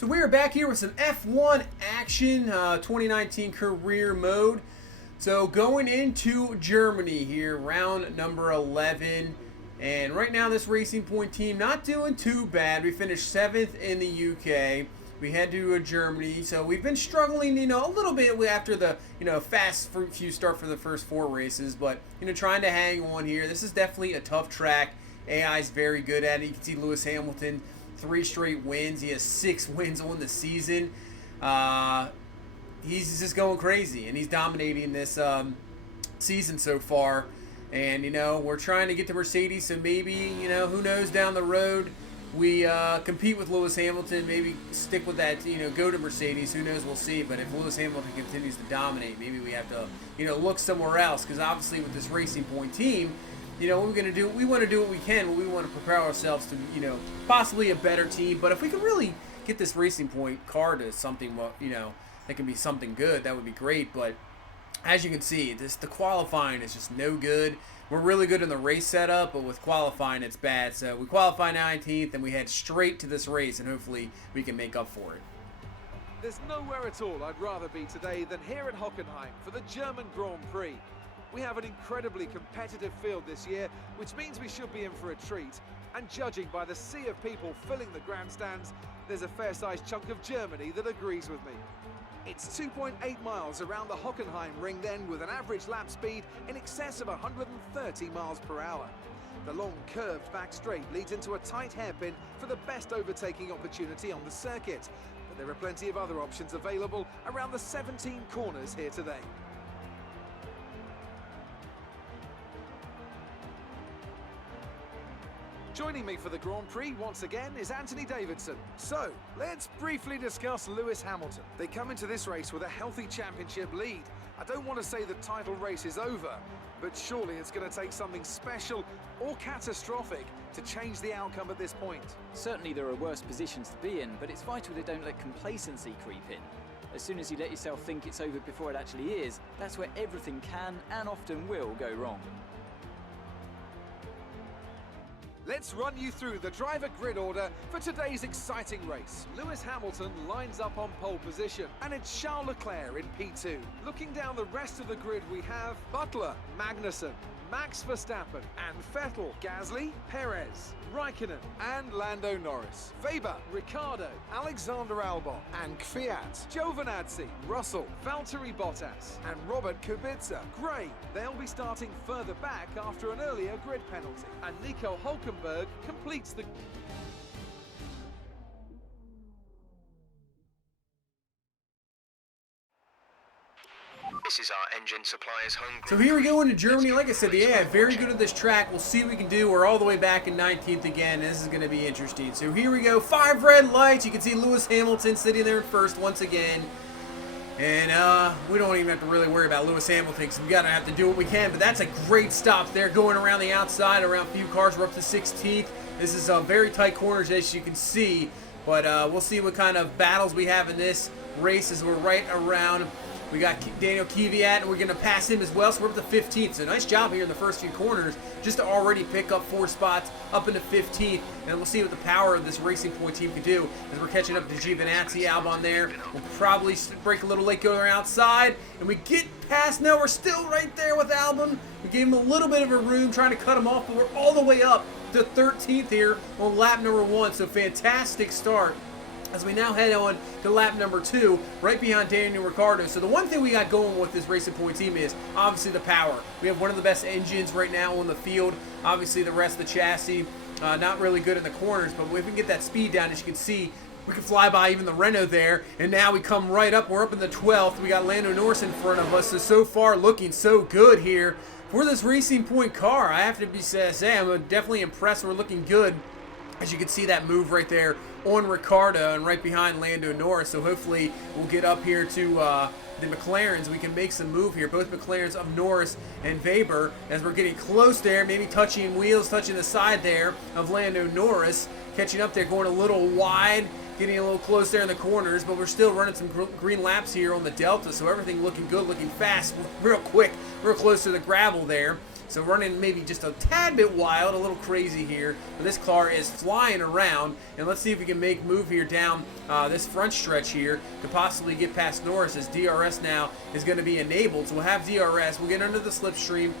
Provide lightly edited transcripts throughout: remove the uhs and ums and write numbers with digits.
So we are back here with some F1 action, 2019 career mode. So going into Germany here, round number 11. And right now this Racing Point team not doing too bad. We finished 7th in the UK. We head to Germany. So we've been struggling, a little bit after the, fast few start for the first 4 races. But, trying to hang on here. This is definitely a tough track. AI is very good at it. You can see Lewis Hamilton, 3 straight wins. He has 6 wins on the season. He's just going crazy, and he's dominating this season so far. And, we're trying to get to Mercedes, so maybe, who knows down the road we compete with Lewis Hamilton, maybe stick with that, go to Mercedes. Who knows? We'll see. But if Lewis Hamilton continues to dominate, maybe we have to, look somewhere else. Because obviously with this Racing Point team, what we're going to do, we want to do what we can, but we want to prepare ourselves to, possibly a better team. But if we could really get this Racing Point car to something, that can be something good, that would be great. But as you can see, the qualifying is just no good. We're really good in the race setup, but with qualifying, it's bad. So we qualify 19th, and we head straight to this race, and hopefully we can make up for it. There's nowhere at all I'd rather be today than here at Hockenheim for the German Grand Prix. We have an incredibly competitive field this year, which means we should be in for a treat. And judging by the sea of people filling the grandstands, there's a fair-sized chunk of Germany that agrees with me. It's 2.8 miles around the Hockenheim ring then, with an average lap speed in excess of 130 miles per hour. The long curved back straight leads into a tight hairpin for the best overtaking opportunity on the circuit. But there are plenty of other options available around the 17 corners here today. Joining me for the Grand Prix once again is Anthony Davidson. So, let's briefly discuss Lewis Hamilton. They come into this race with a healthy championship lead. I don't want to say the title race is over, but surely it's going to take something special or catastrophic to change the outcome at this point. Certainly there are worse positions to be in, but it's vital they don't let complacency creep in. As soon as you let yourself think it's over before it actually is, that's where everything can and often will go wrong. Let's run you through the driver grid order for today's exciting race. Lewis Hamilton lines up on pole position, and it's Charles Leclerc in P2. Looking down the rest of the grid, we have Butler, Magnussen, Max Verstappen and Vettel, Gasly, Perez, Raikkonen and Lando Norris, Weber, Ricciardo, Alexander Albon and Kvyat, Giovinazzi, Russell, Valtteri Bottas and Robert Kubica. Gray, they'll be starting further back after an earlier grid penalty, and Nico Hülkenberg completes the... This is our engine supplier's home So here we go into Germany. Like I said, the AI very good at this track. We'll see what we can do. We're all the way back in 19th again. This is going to be interesting. So here we go. 5 red lights. You can see Lewis Hamilton sitting there in first once again. And we don't even have to really worry about Lewis Hamilton because we got to have to do what we can. But that's a great stop there going around the outside, around a few cars. We're up to 16th. This is very tight corners, as you can see. But we'll see what kind of battles we have in this race as we're right around... We got Daniel Kvyat, and we're going to pass him as well, so we're up to 15th. So nice job here in the first few corners just to already pick up 4 spots up into 15th. And we'll see what the power of this Racing Point team can do as we're catching up to Giovinazzi, Albon there. We'll probably break a little late going outside, and we get past. No, we're still right there with Albon. We gave him a little bit of a room trying to cut him off, but we're all the way up to 13th here on lap number 1. So fantastic start as we now head on to lap number 2, right behind Daniel Ricciardo. So the one thing we got going with this Racing Point team is obviously the power. We have one of the best engines right now on the field. Obviously the rest of the chassis, not really good in the corners, but if we can get that speed down, as you can see, we can fly by even the Renault there, and now we come right up. We're up in the 12th. We got Lando Norris in front of us, so far looking so good here for this Racing Point car. I have to say I'm definitely impressed. We're looking good. As you can see that move right there on Ricciardo and right behind Lando Norris. So hopefully we'll get up here to the McLarens. We can make some move here. Both McLarens of Norris and Weber as we're getting close there. Maybe touching wheels, touching the side there of Lando Norris. Catching up there, going a little wide. Getting a little close there in the corners, but we're still running some green laps here on the Delta. So everything looking good, looking fast, real quick, real close to the gravel there. So running maybe just a tad bit wild, a little crazy here. But this car is flying around. And let's see if we can make move here down this front stretch here to possibly get past Norris, as DRS now is going to be enabled. So we'll have DRS. We'll get under the slipstream.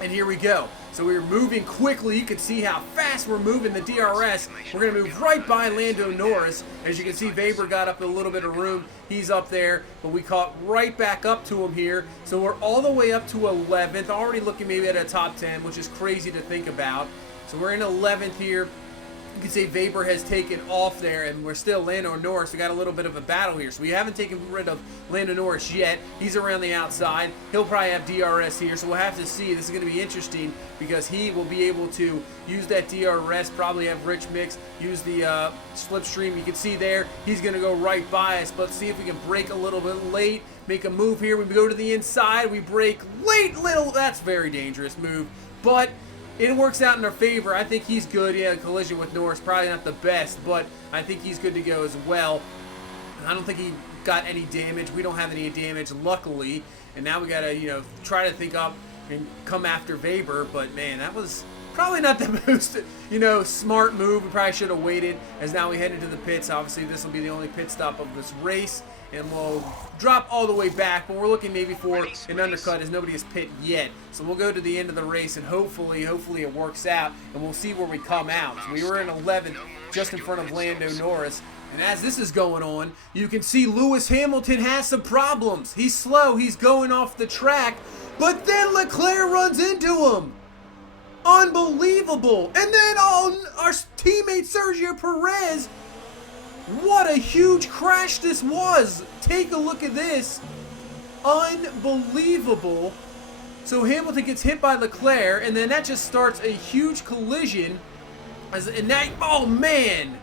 And here we go. So we're moving quickly. You can see how fast we're moving the DRS. We're going to move right by Lando Norris. As you can see, Weber got up a little bit of room. He's up there, but we caught right back up to him here. So we're all the way up to 11th, already looking maybe at a top 10, which is crazy to think about. So we're in 11th here. You can see Weber has taken off there, and we're still Lando Norris. We got a little bit of a battle here. So we haven't taken rid of Lando Norris yet. He's around the outside. He'll probably have DRS here, so we'll have to see. This is going to be interesting because he will be able to use that DRS, probably have rich mix, use the slipstream. You can see there, he's going to go right by us. But let's see if we can break a little bit late, make a move here. We go to the inside. We break late, little. That's a very dangerous move. But it works out in our favor. I think he's good. Yeah, collision with Norris, probably not the best, but I think he's good to go as well. I don't think he got any damage. We don't have any damage, luckily. And now we got to, try to think up and come after Weber. But, man, that was probably not the most, smart move. We probably should have waited, as now we head into the pits. Obviously, this will be the only pit stop of this race. And we'll drop all the way back, but we're looking maybe for an undercut, as nobody has pit yet. So we'll go to the end of the race, and hopefully it works out, and we'll see where we come out. So we were in 11th, just in front of Lando Norris. And as this is going on, you can see Lewis Hamilton has some problems. He's slow, he's going off the track, but then Leclerc runs into him. Unbelievable. And then our teammate Sergio Perez. What a huge crash this was. Take a look at this. Unbelievable. So Hamilton gets hit by Leclerc, and then that just starts a huge collision. Oh, man.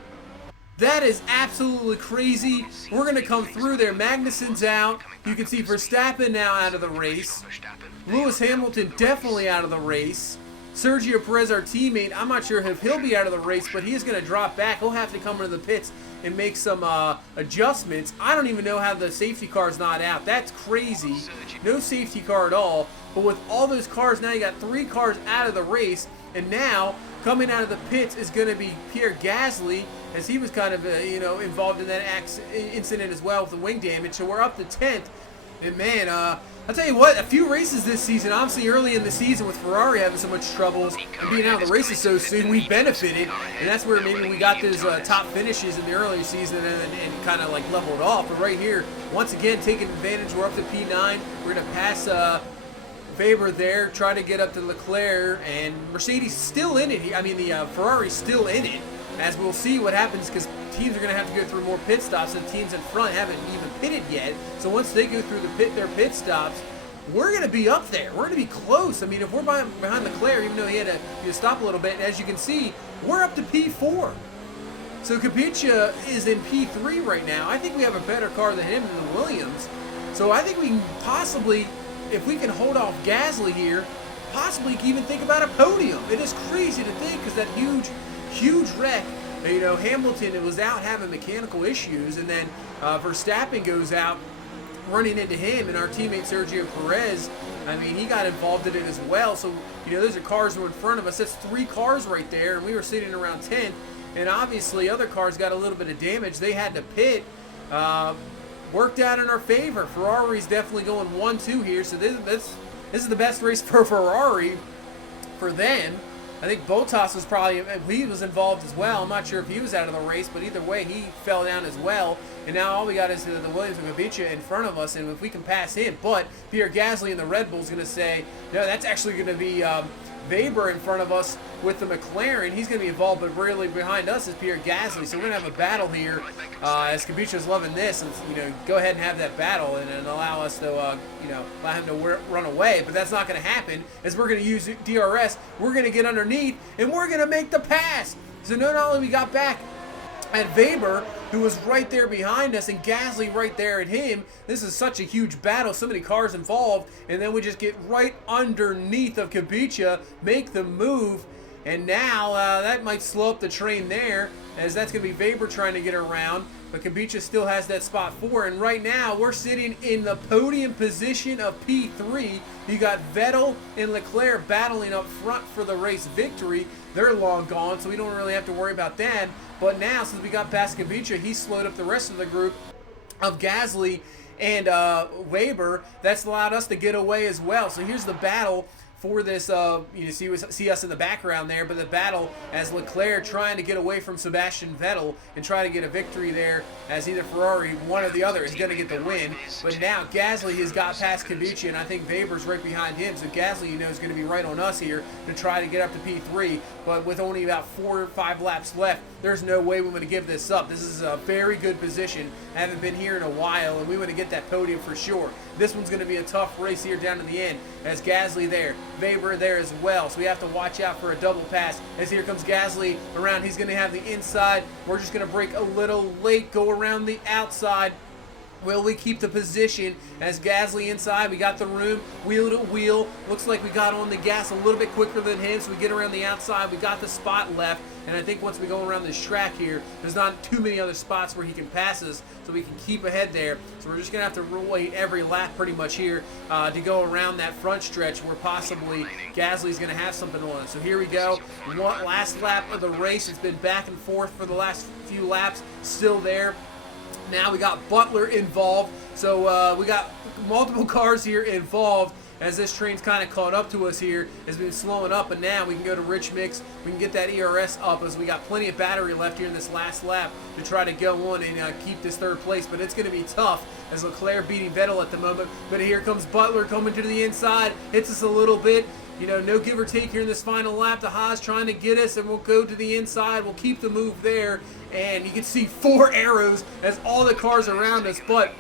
That is absolutely crazy. We're going to come through there. Magnussen's out. You can see Verstappen now out of the race. Lewis Hamilton definitely out of the race. Sergio Perez, our teammate, I'm not sure if he'll be out of the race, but he is going to drop back. He'll have to come into the pits and make some adjustments. I don't even know how the safety car is not out. That's crazy. No safety car at all. But with all those cars, now you got 3 cars out of the race. And now, coming out of the pits is going to be Pierre Gasly, as he was kind of, involved in that incident as well with the wing damage. So we're up to 10th. And, man, I'll tell you what, a few races this season, obviously early in the season with Ferrari having so much troubles and being out of the races so soon, we benefited. And that's where maybe we got those top finishes in the earlier season and kind of like leveled off. But right here, once again, taking advantage. We're up to P9. We're going to pass Weber there, try to get up to Leclerc, and Mercedes still in it. The Ferrari's still in it, as we'll see what happens, because teams are going to have to go through more pit stops, and teams in front haven't even pitted yet. So once they go through their pit stops, we're going to be up there. We're going to be close. If we're behind Leclerc, even though he had to stop a little bit, and as you can see, we're up to P4. So Kubica is in P3 right now. I think we have a better car than him in the Williams. So I think we can possibly, if we can hold off Gasly here, possibly even think about a podium. It is crazy to think, because that huge wreck, Hamilton was out having mechanical issues, and then Verstappen goes out running into him, and our teammate Sergio Perez, he got involved in it as well. So, those are cars that were in front of us. That's 3 cars right there, and we were sitting around 10th, and obviously other cars got a little bit of damage. They had to pit. Worked out in our favor. Ferrari's definitely going 1-2 here, so this is the best race for Ferrari for them. I think Bottas was he was involved as well. I'm not sure if he was out of the race, but either way, he fell down as well. And now all we got is the Williams and Kubica in front of us, and if we can pass him, but Pierre Gasly and the Red Bull is going to say, no, that's actually going to be Weber in front of us with the McLaren. He's going to be involved, but really behind us is Pierre Gasly. So we're going to have a battle here, as Kubica's loving this, and go ahead and have that battle and allow us to, allow him to run away. But that's not going to happen, as we're going to use DRS. We're going to get underneath, and we're going to make the pass. So not only we got back at Weber, who was right there behind us, and Gasly right there at him. This is such a huge battle, so many cars involved, and then we just get right underneath of Kubica, make the move, and now that might slow up the train there, as that's going to be Weber trying to get around. but Kubica still has that spot 4. And right now, we're sitting in the podium position of P3. You got Vettel and Leclerc battling up front for the race victory. They're long gone, so we don't really have to worry about them. But now, since we got past Kubica, he slowed up the rest of the group of Gasly and Weber. That's allowed us to get away as well. So here's the battle for this, you see us in the background there, but the battle as Leclerc trying to get away from Sebastian Vettel and try to get a victory there, as either Ferrari, one or the other, is going to get the win. But now Gasly has got past Kubica, and I think Weber's right behind him, so Gasly, is going to be right on us here to try to get up to P3, but with only about 4 or 5 laps left, there's no way we're going to give this up. This is a very good position. I haven't been here in a while, and we want to get that podium for sure. This one's going to be a tough race here down to the end, as Gasly there, Weber there as well, so we have to watch out for a double pass, as here comes Gasly around. He's going to have the inside. We're just going to brake a little late, go around the outside. Will we keep the position as Gasly inside? We got the room, wheel to wheel. Looks like we got on the gas a little bit quicker than him, so we get around the outside. We got the spot left, and I think once we go around this track here, there's not too many other spots where he can pass us, so we can keep ahead there. So we're just going to have to wait every lap pretty much here to go around that front stretch where possibly Gasly's going to have something on it. So here we go. One last lap of the race. It's been back and forth for the last few laps. Still there. Now we got Butler involved, so we got multiple cars here involved as this train's kind of caught up to us here. Has been slowing up, and now we can go to Rich Mix. We can get that ERS up as we got plenty of battery left here in this last lap to try to go on and keep this 3rd place, but it's going to be tough as Leclerc beating Vettel at the moment. But here comes Butler coming to the inside, hits us a little bit. No give or take here in this final lap. The Haas trying to get us, and we'll go to the inside. We'll keep the move there, and you can see 4 arrows as all the cars around us, but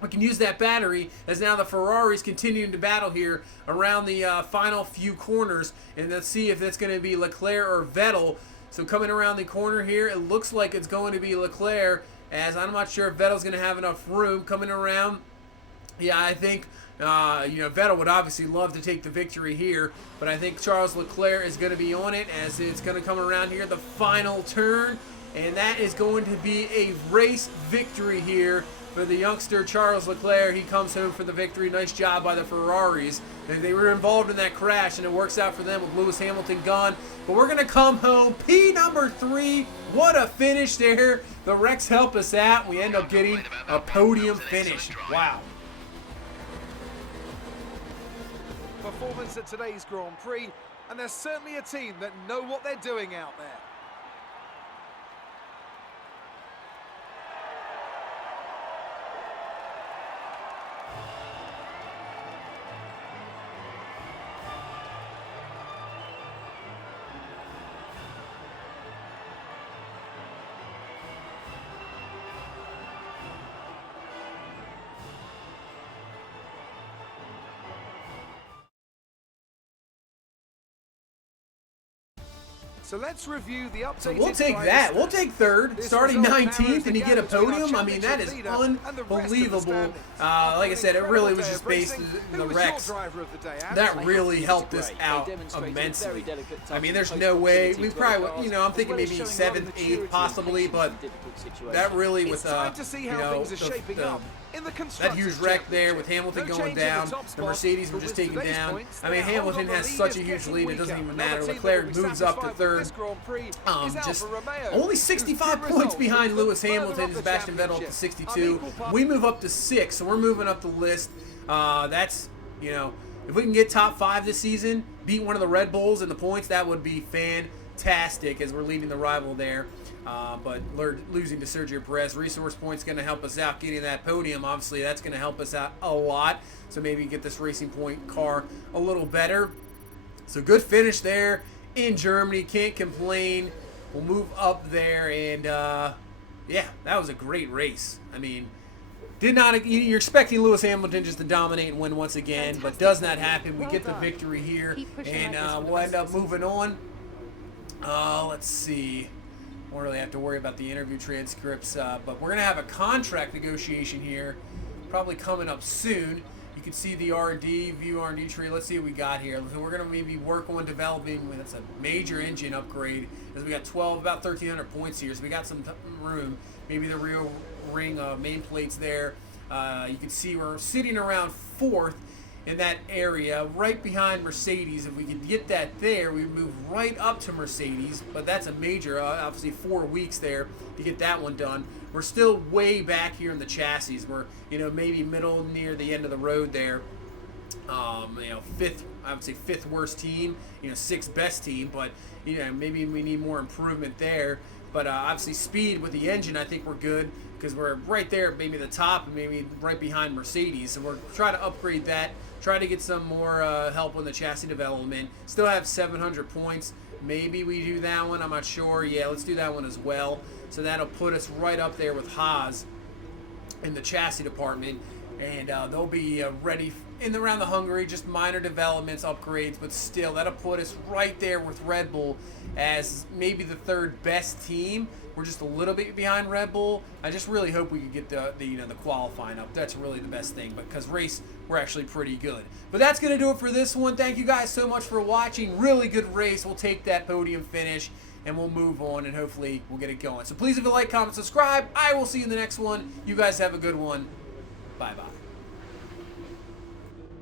we can use that battery as now the Ferraris continuing to battle here around the final few corners, and let's see if it's going to be Leclerc or Vettel. So coming around the corner here, it looks like it's going to be Leclerc, as I'm not sure if Vettel's going to have enough room coming around. Yeah, I think Vettel would obviously love to take the victory here, but I think Charles Leclerc is going to be on it as it's going to come around here the final turn, and that is going to be a race victory here for the youngster Charles Leclerc. He comes home for the victory. Nice job by the Ferraris. They were involved in that crash, and it works out for them with Lewis Hamilton gone. But we're going to come home. P number 3. What a finish there. The wrecks help us out. We end up getting a podium finish. Wow. Performance at today's Grand Prix, and there's certainly a team that know what they're doing out there. So let's review the updated. So we'll take that. We'll take 3rd, starting 19th, and you get a podium. I mean, that is unbelievable. Like I said, it really was just based on the wrecks. That really helped us out immensely. I mean, there's no way. We probably, I'm thinking maybe 7th, 8th, possibly, but that really with that huge wreck there with Hamilton going down, the Mercedes were just taken down. I mean, Hamilton has such a huge lead, it doesn't even matter. Leclerc moves up to 3rd. Just only 65 points behind Lewis Hamilton and Sebastian Vettel up to 62. We move up to 6, so we're moving up the list. That's, if we can get top 5 this season, beat one of the Red Bulls in the points, that would be fantastic as we're leading the rival there. But losing to Sergio Perez, resource points going to help us out getting that podium. Obviously, that's going to help us out a lot. So maybe get this Racing Point car a little better. So good finish there in Germany. Can't complain. We'll move up there, and yeah, that was a great race. I mean, you're expecting Lewis Hamilton just to dominate and win once again, but does not happen. We get the victory here, and we'll end up moving on. Let's see. Won't really have to worry about the interview transcripts, but we're going to have a contract negotiation here probably coming up soon. You can see the R&D, view R&D tree. Let's see what we got here. So we're going to maybe work on developing, that's a major engine upgrade, as we got about 1,300 points here, so we got some room maybe the real ring main plates there. You can see we're sitting around 4th in that area, right behind Mercedes. If we could get that there, we move right up to Mercedes, but that's a major, obviously 4 weeks there to get that one done. We're still way back here in the chassis. We're, maybe middle near the end of the road there. Fifth, I would say 5th worst team, 6th best team, but, maybe we need more improvement there. But obviously speed with the engine, I think we're good because we're right there, maybe the top, and maybe right behind Mercedes. So we're trying to upgrade that, try to get some more help on the chassis development. Still have 700 points. Maybe we do that one. I'm not sure. Yeah, let's do that one as well. So that'll put us right up there with Haas in the chassis department, and they'll be ready around the Hungary, just minor developments, upgrades, but still that'll put us right there with Red Bull as maybe the 3rd best team. We're just a little bit behind Red Bull. I just really hope we could get the qualifying up. That's really the best thing, but because race, we're actually pretty good. But that's going to do it for this one. Thank you guys so much for watching. Really good race. We'll take that podium finish and we'll move on, and hopefully we'll get it going. So please, if you like, comment, subscribe. I will see you in the next one. You guys have a good one. Bye-bye.